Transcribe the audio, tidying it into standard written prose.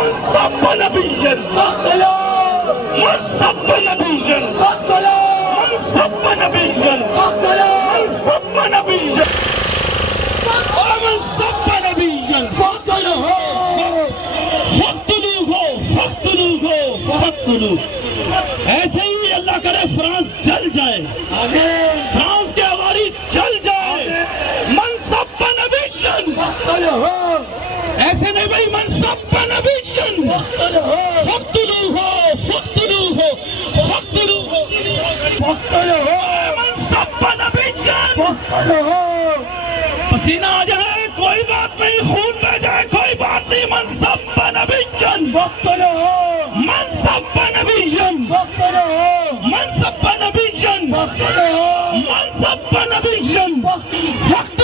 من سب نبيا فاقتلوه من سب نبيا فاقتلوه من سب نبيا فاقتلوه من سب نبيا ومن سب نبيا فاقتلوه فاقتلوه. ایسے ہی اللہ کرے فرانس جل جائے, فرانس کے عواری جل جائے. من سب نبیًا ایسے نہیں بھائی, من سب نبیًا فاقتلوه فاقتلوه فاقتلوه من سب نبیًا. پسینہ آ جائے کوئی بات نہیں, خون بہ جائے کوئی بات نہیں, من سب نبیًا من سب نبیًا من سب نبیًا من سب نبیًا.